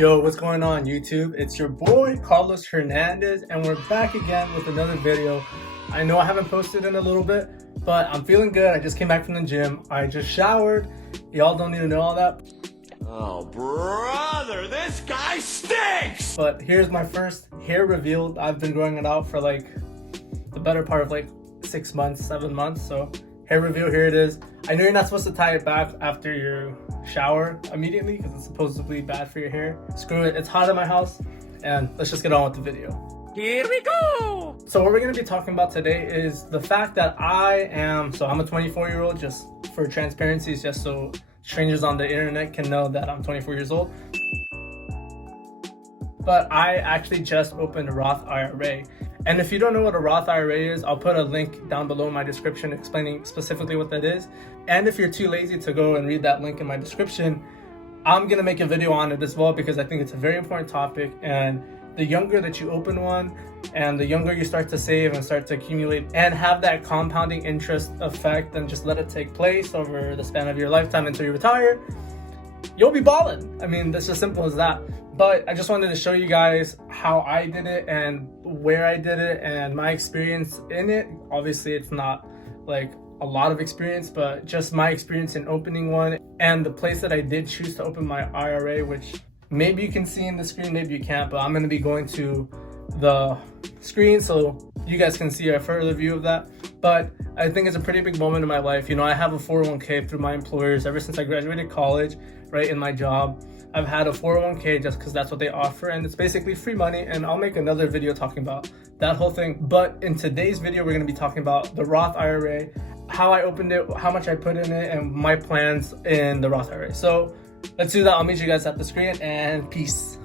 Yo, what's going on YouTube? It's your boy Carlos Hernandez, and we're back again with another video. I know I haven't posted in a little bit, but I'm feeling good. I just came back from the gym. I just showered. Y'all don't need to know all that. Oh, brother, this guy stinks! But here's my first hair reveal. I've been growing it out for like the better part of like 6 months, 7 months. So hair reveal, here it is. I know you're not supposed to tie it back after you shower immediately because it's supposedly bad for your hair. Screw it, it's hot in my house, and let's just get on with the video. Here we go! So what we're going to be talking about today is the fact that I'm a 24-year-old, just for transparency, just so strangers on the internet can know that I'm 24 years old. But I actually just opened a Roth IRA. And if you don't know what a Roth IRA is, I'll put a link down below in my description explaining specifically what that is. And if you're too lazy to go and read that link in my description, I'm going to make a video on it as well because I think it's a very important topic. And the younger that you open one and the younger you start to save and start to accumulate and have that compounding interest effect and just let it take place over the span of your lifetime until you retire, you'll be balling. I mean, that's as simple as that. But I just wanted to show you guys how I did it and where I did it and my experience in it. Obviously, it's not like a lot of experience, but just my experience in opening one and the place that I did choose to open my IRA, which maybe you can see in the screen, maybe you can't, but I'm going to be going to the screen so you guys can see a further view of that. But I think it's a pretty big moment in my life. You know, I have a 401k through my employers ever since I graduated college, right, in my job. I've had a 401k just because that's what they offer, and it's basically free money, and I'll make another video talking about that whole thing. But in today's video, we're going to be talking about the Roth IRA, how I opened it, how much I put in it, and my plans in the Roth IRA. So let's do that. I'll meet you guys at the screen, and peace.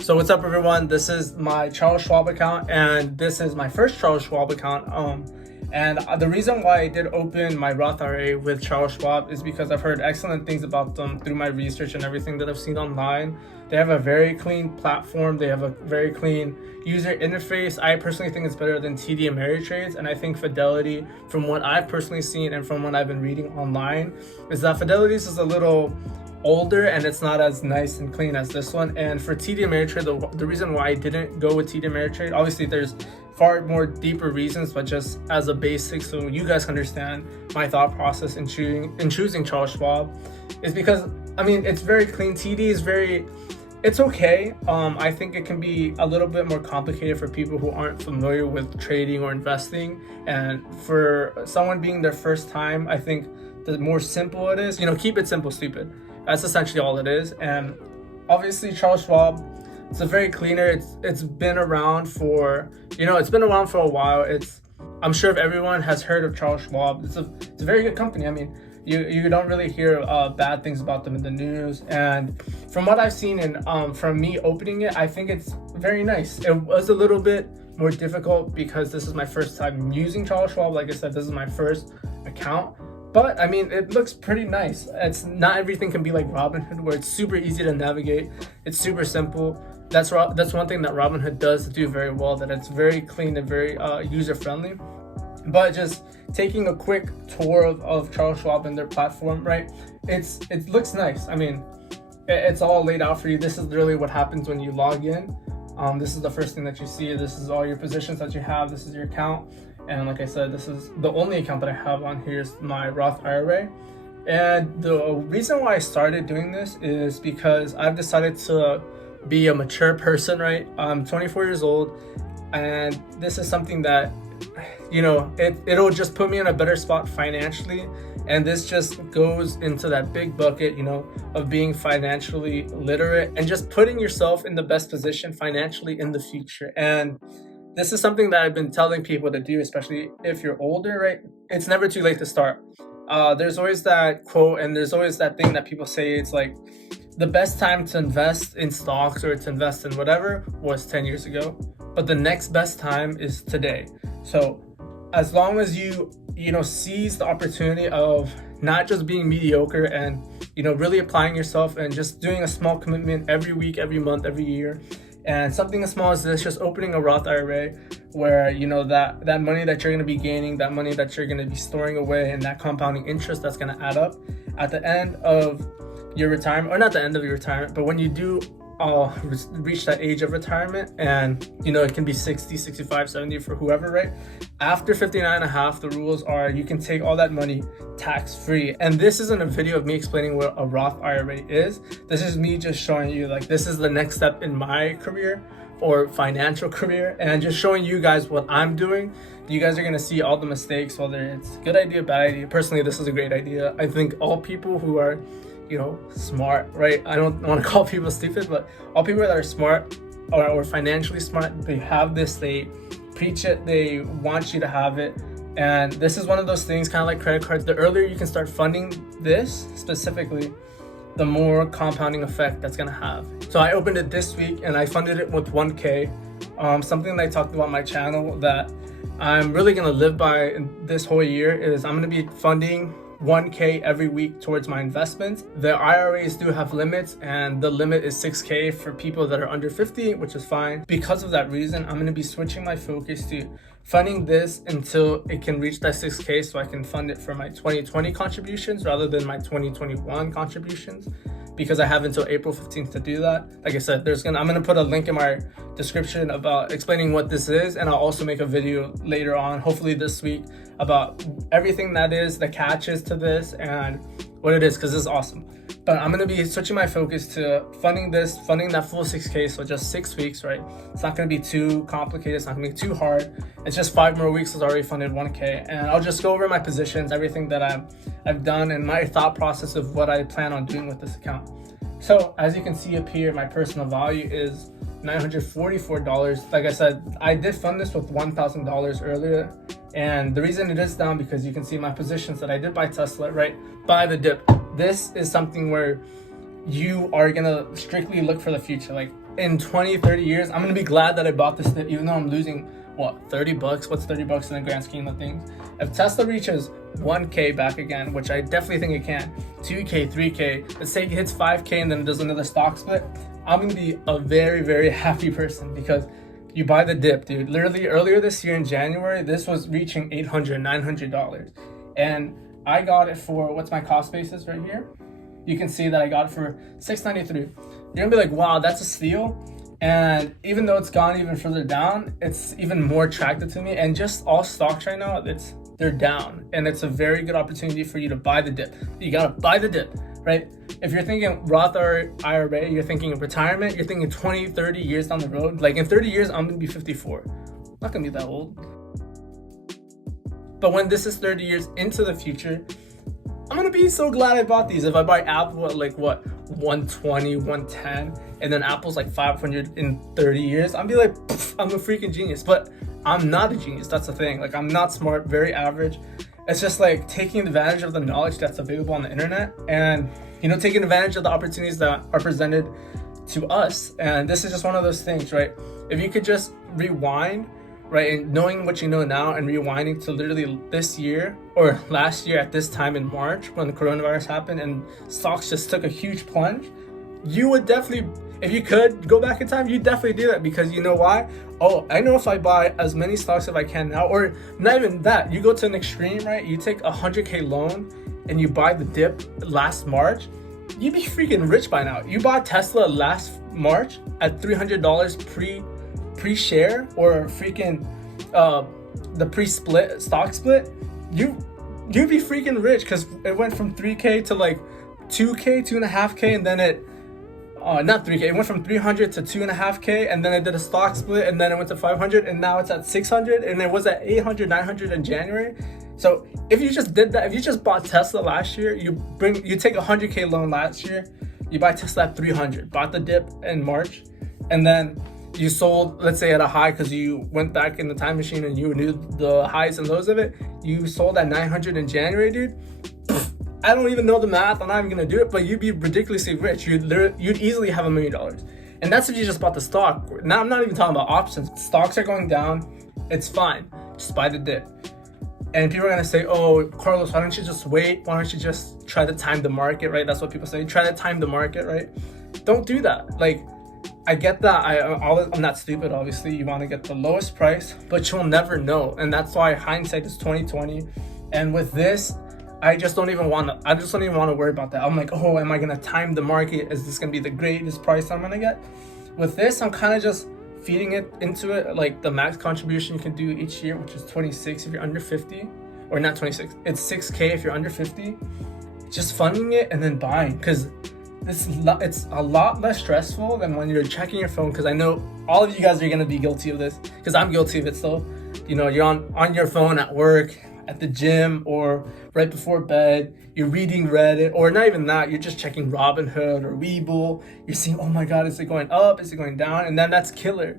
So what's up, everyone? This is my Charles Schwab account, and this is my first Charles Schwab account. And the reason why I did open my Roth IRA with Charles Schwab is because I've heard excellent things about them through my research and everything that I've seen online. They have a very clean platform. They have a very clean user interface. I personally think it's better than TD Ameritrade's, and I think Fidelity, from what I've personally seen and from what I've been reading online, is that Fidelity's is a little older and it's not as nice and clean as this one. And for TD Ameritrade, the reason why I didn't go with TD Ameritrade, obviously there's far more deeper reasons, but just as a basic so you guys understand my thought process in choosing Charles Schwab, is because I mean it's very clean. TD is it's okay. I think it can be a little bit more complicated for people who aren't familiar with trading or investing, and for someone being their first time, I think the more simple it is, keep it simple, stupid. That's essentially all it is. And obviously Charles Schwab, it's a very cleaner. It's been around for a while. I'm sure if everyone has heard of Charles Schwab, it's a very good company. I mean, you don't really hear bad things about them in the news. And from what I've seen and from me opening it, I think it's very nice. It was a little bit more difficult because this is my first time using Charles Schwab. Like I said, this is my first account. But I mean, it looks pretty nice. It's not everything can be like Robinhood, where it's super easy to navigate. It's super simple. That's one thing that Robinhood does do very well, that it's very clean and very user-friendly. But just taking a quick tour of Charles Schwab and their platform, right? It looks nice. I mean, it's all laid out for you. This is literally what happens when you log in. This is the first thing that you see. This is all your positions that you have. This is your account. And like I said, this is the only account that I have on here is my Roth IRA. And the reason why I started doing this is because I've decided to be a mature person, right? I'm 24 years old, and this is something that, it'll just put me in a better spot financially. And this just goes into that big bucket, of being financially literate and just putting yourself in the best position financially in the future. And this is something that I've been telling people to do, especially if you're older, right? It's never too late to start. There's always that quote, and there's always that thing that people say, it's like the best time to invest in stocks or to invest in whatever was 10 years ago, but the next best time is today. So as long as you seize the opportunity of not just being mediocre and really applying yourself and just doing a small commitment every week, every month, every year. And something as small as this, just opening a Roth IRA where, that money that you're going to be gaining, that money that you're going to be storing away, and that compounding interest that's going to add up at the end of your retirement, or not the end of your retirement, but when you do reach that age of retirement, and you know, it can be 60, 65, 70 for whoever, right? After 59 and a half, the rules are you can take all that money tax-free. And this isn't a video of me explaining what a Roth IRA is. This is me just showing you, like, this is the next step in my career or financial career, and just showing you guys what I'm doing. You guys are gonna see all the mistakes, whether it's good idea, bad idea. Personally, this is a great idea. I think all people who are, you know, smart, right? I don't want to call people stupid, but all people that are smart or financially smart, they have this, they preach it, they want you to have it. And this is one of those things, kind of like credit cards. The earlier you can start funding this specifically, the more compounding effect that's gonna have. So I opened it this week and I funded it with 1K. Something that I talked about on my channel that I'm really gonna live by in this whole year is I'm gonna be funding 1K every week towards my investments. The IRAs do have limits, and the limit is 6K for people that are under 50, which is fine. Because of that reason, I'm going to be switching my focus to funding this until it can reach that 6K, so I can fund it for my 2020 contributions rather than my 2021 contributions, because I have until April 15th to do that. Like I said, I'm gonna put a link in my description about explaining what this is, and I'll also make a video later on, hopefully this week, about everything that is, the catches to this, and what it is, because this is awesome. But I'm gonna be switching my focus to funding that full 6K, so just 6 weeks, right? It's not gonna be too complicated, it's not gonna be too hard. It's just 5 more weeks, I've already funded 1K, and I'll just go over my positions, everything that I've done, and my thought process of what I plan on doing with this account. So as you can see up here, my personal value is $944. Like I said, I did fund this with $1,000 earlier, and the reason it is down because you can see my positions that I did buy Tesla, right? Buy the dip. This is something where you are gonna strictly look for the future. Like in 20, 30 years, I'm gonna be glad that I bought this dip, even though I'm losing, what, 30 bucks? What's 30 bucks in the grand scheme of things? If Tesla reaches 1K back again, which I definitely think it can, 2K, 3K, let's say it hits 5K and then it does another stock split, I'm gonna be a very, very happy person, because you buy the dip, dude. Literally earlier this year in January, this was reaching $800, $900. And I got it for, what's my cost basis right here? You can see that I got it for $693. You're gonna be like, wow, that's a steal. And even though it's gone even further down, it's even more attractive to me. And just all stocks right now, they're down. And it's a very good opportunity for you to buy the dip. You gotta buy the dip, right? If you're thinking Roth IRA, you're thinking of retirement, you're thinking 20, 30 years down the road. Like in 30 years, I'm gonna be 54. I'm not gonna be that old. But when this is 30 years into the future, I'm gonna be so glad I bought these. If I buy Apple at like what, 120, 110, and then Apple's like 500 in 30 years, I'll be like, I'm a freaking genius. But I'm not a genius, that's the thing. Like, I'm not smart, very average. It's just like taking advantage of the knowledge that's available on the internet, and you know, taking advantage of the opportunities that are presented to us. And this is just one of those things, right? If you could just rewind, right, and knowing what you know now and rewinding to literally this year or last year at this time in March when the coronavirus happened and stocks just took a huge plunge, you would definitely, if you could go back in time, you definitely do that. Because you know why? Oh, I know if I buy as many stocks as I can now, or not even that, you go to an extreme, right? You take a 100K loan and you buy the dip last March, you'd be freaking rich by now. You bought Tesla last March at $300 pre-share, or freaking the pre-split stock split, you'd be freaking rich, because it went from 3K to like 2K, 2.5K, and then it not 3K, it went from 300 to 2.5K, and then it did a stock split, and then it went to 500, and now it's at 600, and it was at 800, 900 in January. So if you just did that, if you just bought Tesla last year, you take a 100K loan last year, you buy Tesla at 300, bought the dip in March, and then you sold, let's say at a high, because you went back in the time machine and you knew the highs and lows of it, you sold at 900 in January, dude. I don't even know the math, I'm not even gonna do it, but you'd be ridiculously rich. You'd easily have $1 million. And that's if you just bought the stock. Now, I'm not even talking about options. Stocks are going down, it's fine, just buy the dip. And people are gonna say, oh, Carlos, why don't you just wait? Why don't you just try to time the market, right? That's what people say, try to time the market, right? Don't do that. Like, I get that. I'm not stupid, obviously. You want to get the lowest price, but you'll never know. And that's why hindsight is 20/20. And with this, I just don't even want to worry about that. I'm like, oh, am I gonna time the market? Is this gonna be the greatest price I'm gonna get? With this, I'm kind of just feeding it into it, like the max contribution you can do each year, which is 26 if you're under 50, or not 26, it's 6K if you're under 50. Just funding it and then buying, because it's a lot less stressful than when you're checking your phone. Because I know all of you guys are gonna be guilty of this, because I'm guilty of it still. You know, you're on your phone at work, at the gym, or right before bed, you're reading Reddit, or not even that, you're just checking Robinhood or WeBull. You're seeing, oh my God, is it going up? Is it going down? And then that's killer.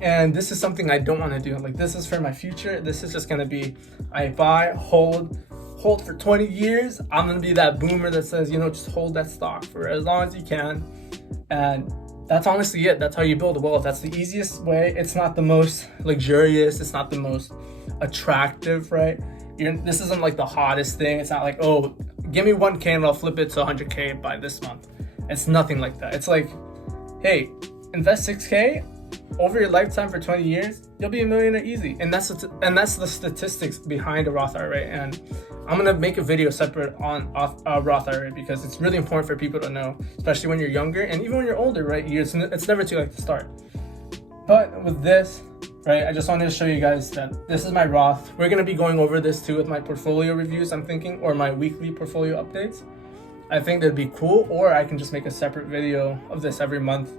And this is something I don't want to do. Like, this is for my future. This is just gonna be, I buy, hold for 20 years. I'm gonna be that boomer that says, you know, just hold that stock for as long as you can. And that's honestly it. That's how you build wealth. That's the easiest way. It's not the most luxurious. It's not the most attractive, right? This isn't like the hottest thing. It's not like, oh, give me 1K and I'll flip it to 100K by this month. It's nothing like that. It's like, hey, invest 6K over your lifetime for 20 years, you'll be a millionaire easy. And that's the statistics behind a Roth IRA. And I'm gonna make a video separate on Roth IRA, because it's really important for people to know, especially when you're younger and even when you're older, right? It's never too late to start. But with this, right, I just wanted to show you guys that this is my Roth. We're gonna be going over this too with my portfolio reviews, I'm thinking, or my weekly portfolio updates. I think that'd be cool, or I can just make a separate video of this every month.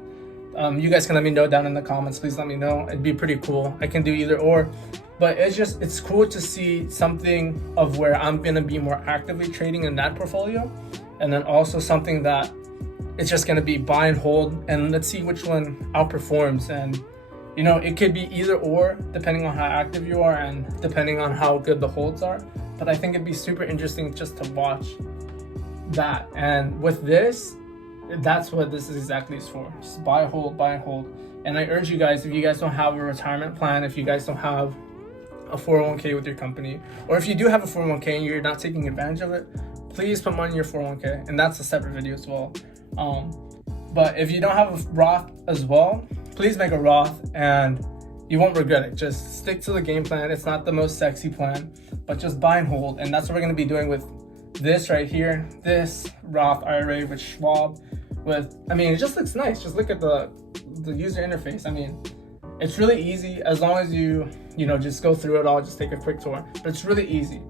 You guys can let me know down in the comments. Please let me know. It'd be pretty cool. I can do either or, but it's cool to see something of where I'm gonna be more actively trading in that portfolio, and then also something that it's just gonna be buy and hold, and let's see which one outperforms. And you know, it could be either or depending on how active you are and depending on how good the holds are. But I think it'd be super interesting just to watch that. And with this, that's what this is exactly is for. Just buy, hold, buy, and hold. And I urge you guys, if you guys don't have a retirement plan, if you guys don't have a 401k with your company, or if you do have a 401k and you're not taking advantage of it, please put money in your 401k. And that's a separate video as well. But if you don't have a Roth as well, please make a Roth and you won't regret it. Just stick to the game plan. It's not the most sexy plan, but just buy and hold. And that's what we're gonna be doing with this right here, this Roth IRA with Schwab. It just looks nice. Just look at the user interface. I mean, it's really easy as long as you just go through it all, just take a quick tour. But it's really easy.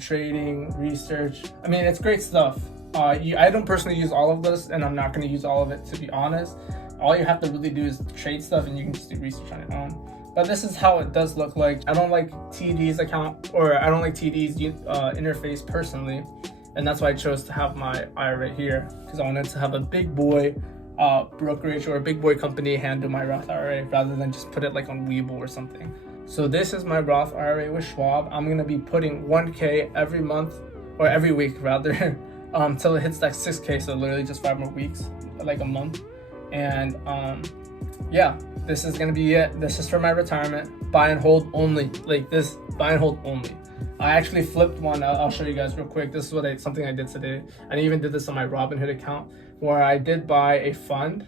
Trading, research. I mean, it's great stuff. I don't personally use all of this, and I'm not going to use all of it, to be honest. All you have to really do is trade stuff, and you can just do research on your own. But this is how it does look like. I don't like TD's account, or I don't like TD's interface personally, and that's why I chose to have my IRA here, because I wanted to have a big boy brokerage or a big boy company handle my Roth IRA rather than just put it like on WeBull or something. So this is my Roth IRA with Schwab. I'm going to be putting 1K every month, or every week rather, till it hits that 6K, so literally just 5 more weeks, like a month. And yeah, this is gonna be it. This is for my retirement. Buy and hold only. Like this, buy and hold only. I actually flipped one. I'll show you guys real quick. This is something I did today. I even did this on my Robinhood account, where I did buy a fund.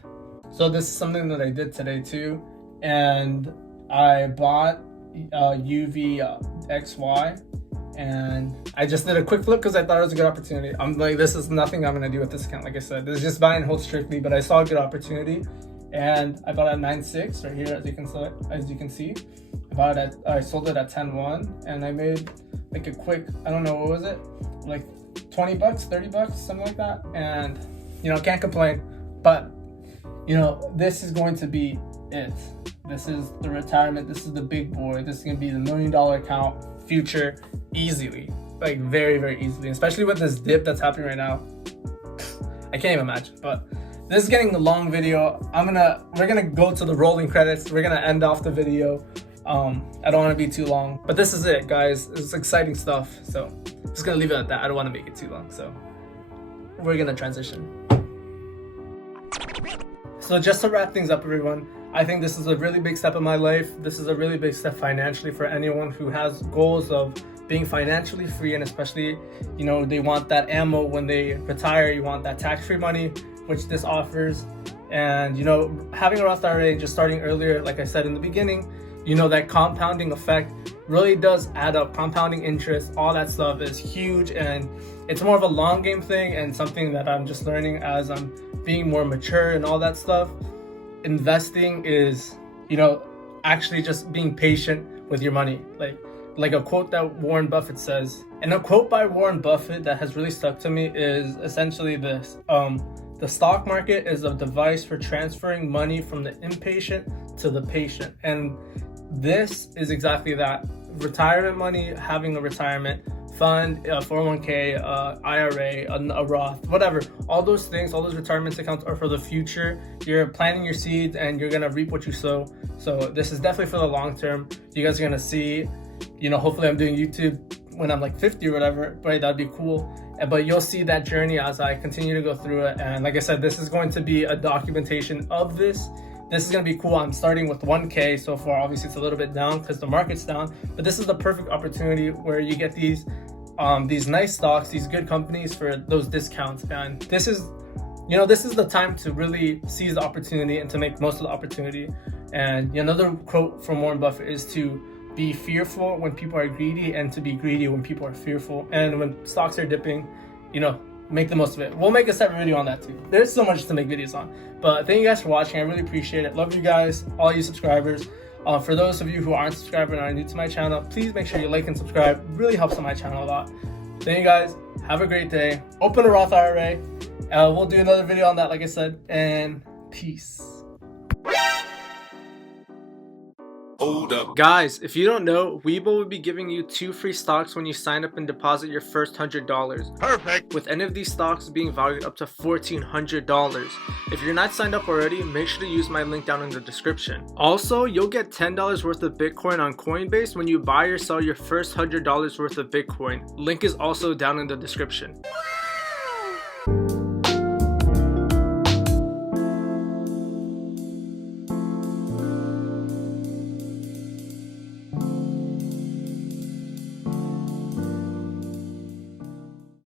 So this is something that I did today too, and I bought UVXY. And I just did a quick flip because I thought it was a good opportunity. I'm like, this is nothing I'm gonna do with this account. Like I said, this is just buy and hold strictly, but I saw a good opportunity and I bought at 9.6 right here, as you can see. I sold it at 10.1 and I made like a quick, I don't know, what was it? Like 20 bucks, 30 bucks, something like that. And can't complain, but this is going to be it. This is the retirement. This is the big boy. This is gonna be the $1 million account future easily, like very, very easily, especially with this dip that's happening right now. I can't even imagine. But this is getting a long video. We're gonna go to the rolling credits. We're gonna end off the video. I don't want to be too long, but this is it, guys. It's exciting stuff, so I'm just gonna leave it at that. I don't want to make it too long, so we're gonna transition. So just to wrap things up, everyone, I think this is a really big step in my life. This is a really big step financially for anyone who has goals of being financially free, and especially, they want that ammo when they retire. You want that tax-free money, which this offers. And, having a Roth IRA, just starting earlier, like I said in the beginning, that compounding effect really does add up. Compounding interest, all that stuff is huge, and it's more of a long game thing and something that I'm just learning as I'm being more mature and all that stuff. Investing is, actually just being patient with your money. Like a quote that Warren Buffett says, and a quote by Warren Buffett that has really stuck to me is essentially this: the stock market is a device for transferring money from the impatient to the patient. And this is exactly that. Retirement money, having a retirement fund, a 401k, IRA, a Roth, whatever, all those things, all those retirement accounts are for the future. You're planting your seeds and you're gonna reap what you sow. So this is definitely for the long term. You guys are gonna see, hopefully I'm doing YouTube when I'm like 50 or whatever, right? That'd be cool. But you'll see that journey as I continue to go through it. And like I said, this is going to be a documentation of this. This is going to be cool. I'm starting with 1K so far. Obviously, it's a little bit down because the market's down. But this is the perfect opportunity where you get these nice stocks, these good companies for those discounts. And this is the time to really seize the opportunity and to make most of the opportunity. And another quote from Warren Buffett is to be fearful when people are greedy and to be greedy when people are fearful. And when stocks are dipping, make the most of it. We'll make a separate video on that too. There's so much to make videos on. But thank you guys for watching. I really appreciate it. Love you guys, all you subscribers. For those of you who aren't subscribed and are new to my channel, please make sure you like and subscribe. It really helps on my channel a lot. Thank you guys. Have a great day. Open a Roth IRA. We'll do another video on that, like I said. And peace. Hold up. Guys, if you don't know, WeBull will be giving you 2 free stocks when you sign up and deposit your first $100. Perfect. With any of these stocks being valued up to $1,400. If you're not signed up already, make sure to use my link down in the description. Also, you'll get $10 worth of Bitcoin on Coinbase when you buy or sell your first $100 worth of Bitcoin. Link is also down in the description.